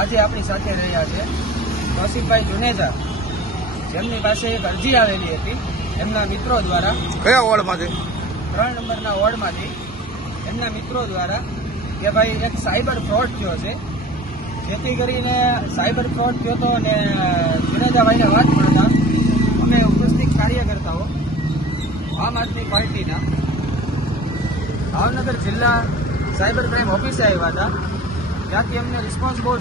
આજે આપણી સાથે રહ્યા છે કૌશિકભાઈ જુનેજા, જેમની પાસે એક અરજી આવેલી હતી એમના મિત્રો દ્વારા. કયા વોર્ડમાંથી? 3 નંબરના વોર્ડમાંથી એમના મિત્રો દ્વારા કે ભાઈ એક સાયબર ફ્રોડ થયો છે, જેથી કરીને સાયબર ફ્રોડ થયો હતો અને જુનેજાભાઈને વાત મળતા અમે ઉપસ્થિત કાર્યકર્તાઓ આમ આદમી પાર્ટીના ભાવનગર જિલ્લા સાયબર ક્રાઇમ ઓફિસે આવ્યા હતા. ત્યાંથી અમને રિસ્પોન્સ બહુ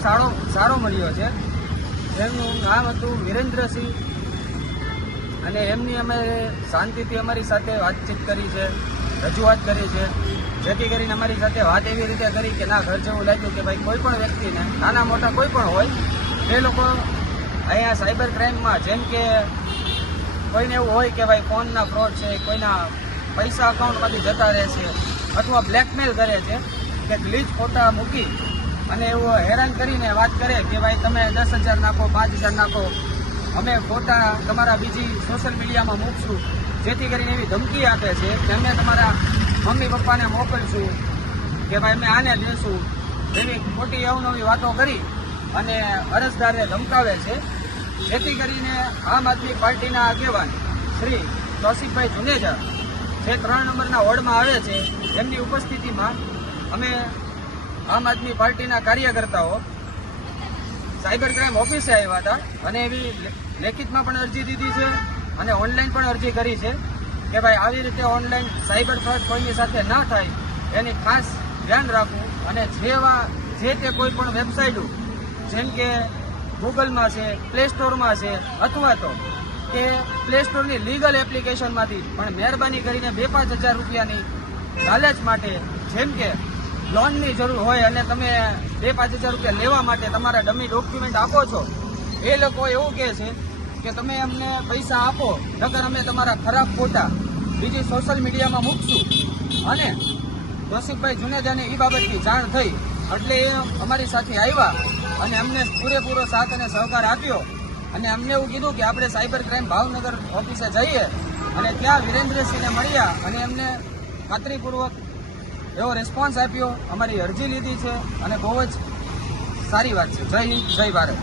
સારો મળ્યો છે. એમનું નામ હતું વિરેન્દ્રસિંહ અને એમની અમે શાંતિથી અમારી સાથે વાતચીત કરી છે, રજૂઆત કરી છે, જેથી કરીને અમારી સાથે વાત એવી રીતે કરી કે ના ઘર જેવું લાગ્યું કે ભાઈ કોઈ પણ વ્યક્તિને નાના મોટા કોઈ પણ હોય એ લોકો અહીંયા સાયબર ક્રાઇમમાં જેમ કે કોઈને એવું હોય કે ભાઈ ફોનના ફ્રોડ છે, કોઈના પૈસા અકાઉન્ટમાંથી જતા રહે છે અથવા બ્લેકમેલ કરે છે કે ગ્લીચ ફોટા મૂકી અને એવું હેરાન કરીને વાત કરે કે ભાઈ તમે 10,000 નાખો, 5,000 નાખો, અમે ફોટા તમારા બીજી સોશિયલ મીડિયામાં મૂકશું, જેથી કરીને એવી ધમકી આપે છે કે અમે તમારા મમ્મી પપ્પાને મોકલશું કે ભાઈ અમે આને દેશું, એવી ખોટી અવનવી વાતો કરી અને અરજદારને ધમકાવે છે. જેથી કરીને આમ આદમી પાર્ટીના આગેવાન શ્રી કૌશિકભાઈ જુનેજા, જે 3 નંબરના વોર્ડમાં આવે છે, એમની ઉપસ્થિતિમાં અમે આમ આદમી પાર્ટીના કાર્યકર્તાઓ સાયબર ક્રાઇમ ઓફિસે આવ્યા હતા અને એવી લેખિતમાં પણ અરજી દીધી છે અને ઓનલાઈન પણ અરજી કરી છે કે ભાઈ આવી રીતે ઓનલાઈન સાયબર ફ્રોડ કોઈની સાથે ન થાય એની ખાસ ધ્યાન રાખવું અને જે તે કોઈ પણ વેબસાઇટો જેમ કે ગૂગલમાં છે, પ્લે સ્ટોરમાં છે અથવા તો કે પ્લે સ્ટોરની લીગલ એપ્લિકેશનમાંથી પણ મહેરબાની કરીને 2-5 હજાર રૂપિયાની લાલચ માટે, જેમ કે લોનની જરૂર હોય અને તમે 2-5 હજાર રૂપિયા લેવા માટે તમારા ડમી ડોક્યુમેન્ટ આપો છો, એ લોકો એવું કહે છે કે તમે અમને પૈસા આપો નકર અમે તમારા ખરાબ ફોટા બીજી સોશિયલ મીડિયામાં મૂકશું. અને કૌશિકભાઈ જુનેજાને એ બાબતની જાણ થઈ એટલે એ અમારી સાથે આવ્યા અને અમને પૂરેપૂરો સાથ અને સહકાર આપ્યો અને અમને એવું કીધું કે આપણે સાયબર ક્રાઇમ ભાવનગર ઓફિસે જઈએ અને ત્યાં વિરેન્દ્રસિંહને મળ્યા અને એમને ખાતરીપૂર્વક એવો રિસ્પોન્સ આપ્યો, અમારી અરજી લીધી છે અને બહુ જ સારી વાત છે. જય હિન્દ, જય ભારત.